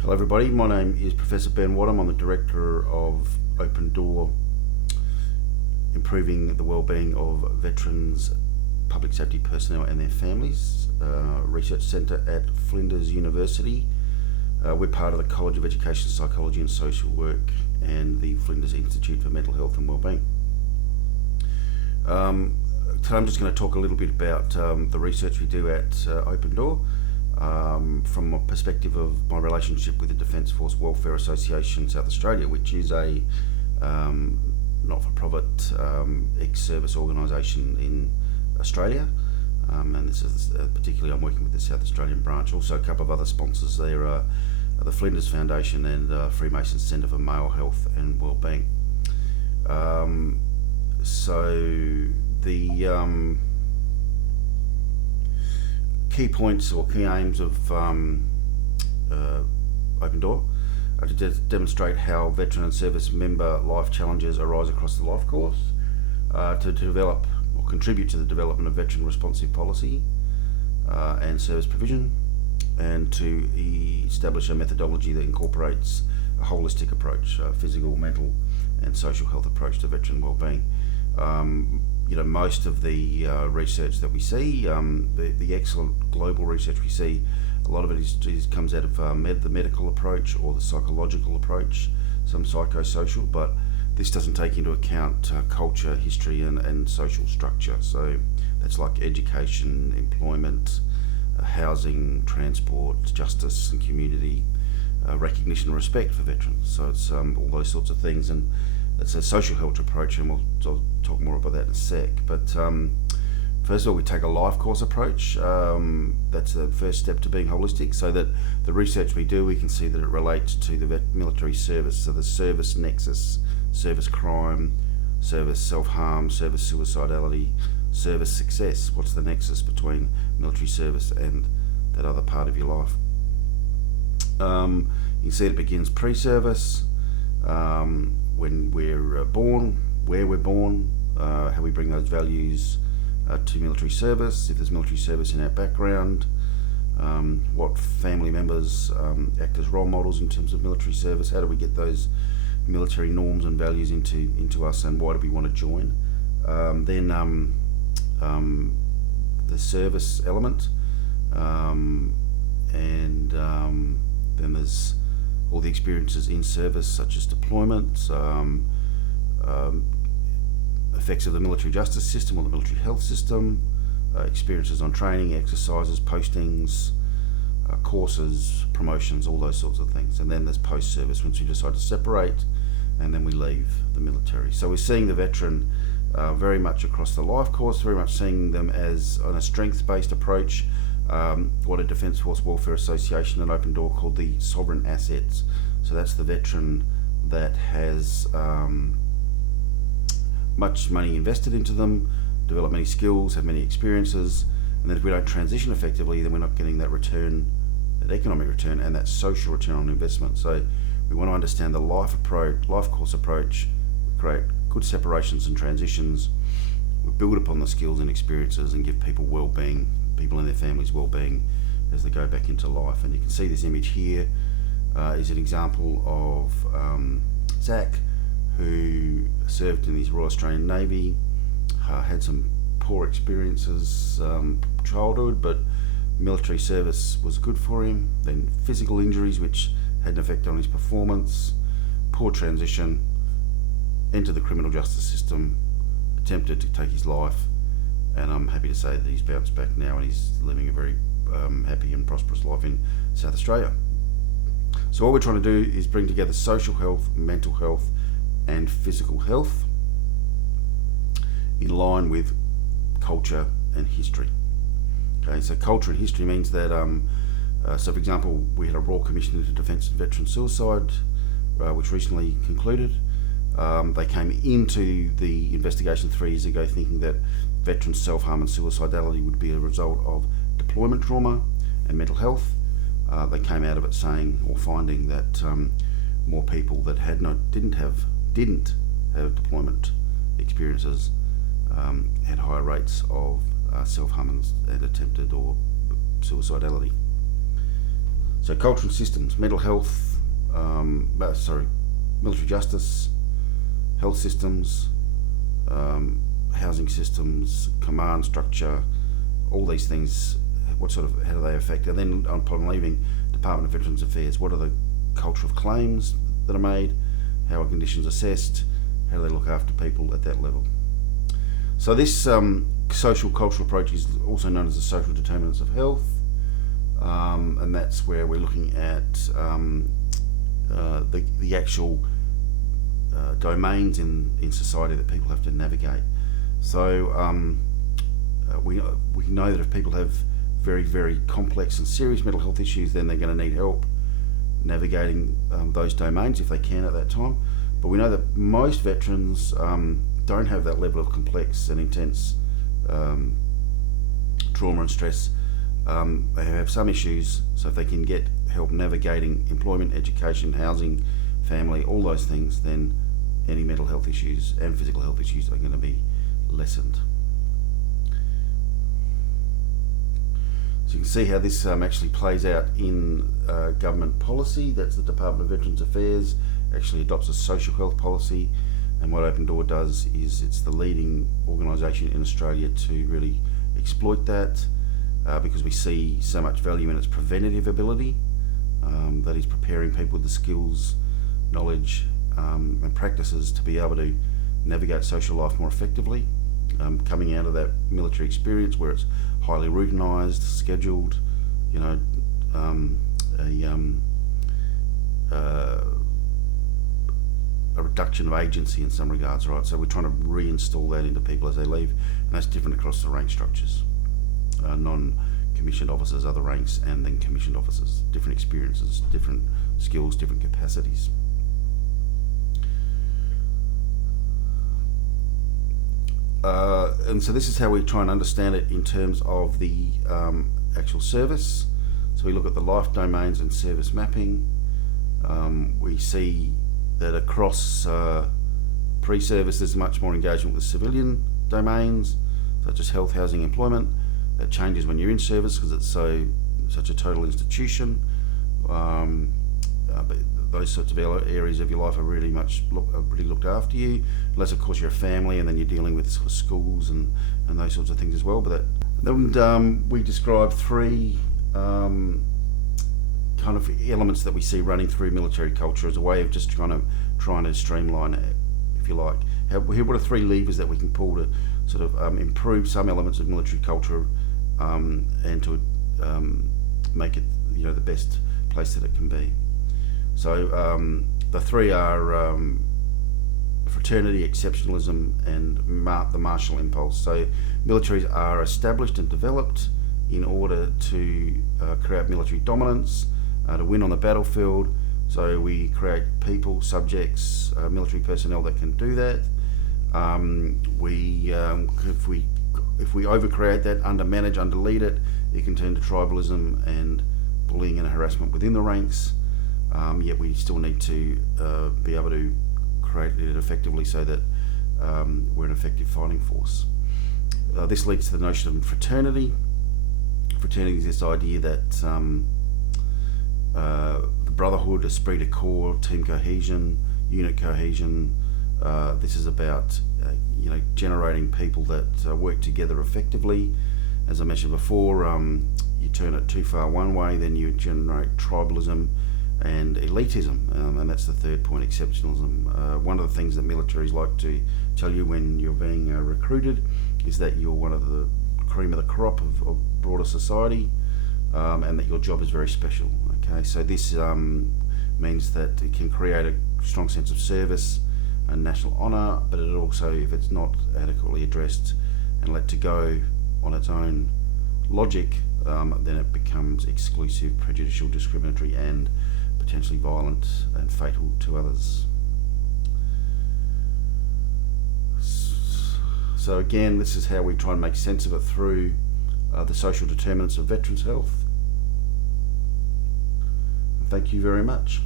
Hello everybody, my name is Professor Ben Wadham. I'm the Director of Open Door, improving the wellbeing of veterans, public safety personnel and their families, research centre at Flinders University. We're part of the College of Education, Psychology and Social Work and the Flinders Institute for Mental Health and Wellbeing. Today I'm just going to talk a little bit about the research we do at Open Door. From a perspective of my relationship with the Defence Force Welfare Association South Australia, which is a not-for-profit ex-service organisation in Australia, and this is particularly I'm working with the South Australian branch. Also a couple of other sponsors there are the Flinders Foundation and Freemasons Centre for Male Health and Wellbeing. So the key points or key aims of Open Door are to demonstrate how veteran and service member life challenges arise across the life course, to develop or contribute to the development of veteran responsive policy and service provision, and to establish a methodology that incorporates a holistic approach, physical, mental and social health approach to veteran wellbeing. Most of the research that we see, the excellent global research we see, a lot of it comes out of the medical approach or the psychological approach, some psychosocial, but this doesn't take into account culture, history and social structure. So that's like education, employment, housing, transport, justice and community, recognition and respect for veterans. So it's all those sorts of things, and it's a social health approach, and I'll talk more about that in a sec. But first of all, we take a life course approach. That's the first step to being holistic, so that the research we do, we can see that it relates to the military service. So the service nexus, service crime, service self-harm, service suicidality, service success. What's the nexus between military service and that other part of your life? You can see it begins pre-service, when we're born, where we're born, how we bring those values to military service, if there's military service in our background, what family members act as role models in terms of military service, how do we get those military norms and values into us, and why do we want to join. Then the service element, and then there's all the experiences in service, such as deployment, effects of the military justice system or the military health system, experiences on training, exercises, postings, courses, promotions, all those sorts of things. And then there's post-service, once we decide to separate and then we leave the military. So we're seeing the veteran very much across the life course, very much seeing them as on a strengths-based approach, what a Defence Force Welfare Association and Open Door called the sovereign assets. So that's the veteran that has much money invested into them, develop many skills, have many experiences, and then if we don't transition effectively, then we're not getting that return, that economic return and that social return on investment. So we want to understand the life course approach. We create good separations and transitions. We build upon the skills and experiences and give people well-being, people and their families well-being as they go back into life. And you can see this image here is an example of Zach, who served in his Royal Australian Navy, had some poor experiences childhood, but military service was good for him. Then physical injuries, which had an effect on his performance, poor transition, entered the criminal justice system, attempted to take his life, and I'm happy to say that he's bounced back now and he's living a very happy and prosperous life in South Australia. So what we're trying to do is bring together social health, mental health and physical health in line with culture and history. Okay, so culture and history means that, so for example, we had a Royal Commission into Defence and Veteran Suicide, which recently concluded. They came into the investigation 3 years ago thinking that veteran self-harm and suicidality would be a result of deployment trauma and mental health. They came out of it saying or finding that more people that didn't have deployment experiences had higher rates of self-harm and attempted or suicidality. So culture and systems, mental health, military justice, health systems, housing systems, command structure, all these things, how do they affect? And then upon leaving Department of Veterans Affairs, what are the culture of claims that are made? How are conditions assessed? How do they look after people at that level? So this social cultural approach is also known as the social determinants of health, and that's where we're looking at the actual domains in society that people have to navigate. So we know that if people have very, very complex and serious mental health issues, then they're going to need help navigating those domains if they can at that time. But we know that most veterans don't have that level of complex and intense trauma and stress. They have some issues, so if they can get help navigating employment, education, housing, family, all those things, then any mental health issues and physical health issues are going to be lessened. So you can see how this actually plays out in government policy. That's the Department of Veterans Affairs actually adopts a social health policy, and what Open Door does is it's the leading organisation in Australia to really exploit that because we see so much value in its preventative ability, that is preparing people with the skills, knowledge and practices to be able to navigate social life more effectively, coming out of that military experience where it's highly routinized, scheduled, a reduction of agency in some regards, right? So we're trying to reinstall that into people as they leave, and that's different across the rank structures. Non-commissioned officers, other ranks, and then commissioned officers, different experiences, different skills, different capacities. And so this is how we try and understand it in terms of the actual service. So we look at the life domains and service mapping. We see that across pre-service there's much more engagement with civilian domains, such as health, housing, employment. That changes when you're in service because it's such a total institution. But those sorts of areas of your life are really looked after you, unless of course you're a family and then you're dealing with sort of schools and those sorts of things as well. But then we describe three kind of elements that we see running through military culture as a way of just trying to streamline it, if you like. What are three levers that we can pull to sort of improve some elements of military culture and to make it the best place that it can be. So the three are fraternity, exceptionalism, and the martial impulse. So militaries are established and developed in order to create military dominance, to win on the battlefield. So we create people, subjects, military personnel that can do that. If we overcreate that, undermanage, underlead it, it can turn to tribalism and bullying and harassment within the ranks. Yet we still need to be able to create it effectively so that we're an effective fighting force. This leads to the notion of fraternity. Fraternity is this idea that the brotherhood, esprit de corps, team cohesion, unit cohesion. This is about generating people that work together effectively. As I mentioned before, you turn it too far one way, then you generate tribalism and elitism, and that's the third point, exceptionalism. One of the things that militaries like to tell you when you're being recruited is that you're one of the cream of the crop of broader society, and that your job is very special. Okay, so this means that it can create a strong sense of service and national honour, but it also, if it's not adequately addressed and let to go on its own logic, then it becomes exclusive, prejudicial, discriminatory, and potentially violent and fatal to others. So again, this is how we try and make sense of it through the social determinants of veterans' health. Thank you very much.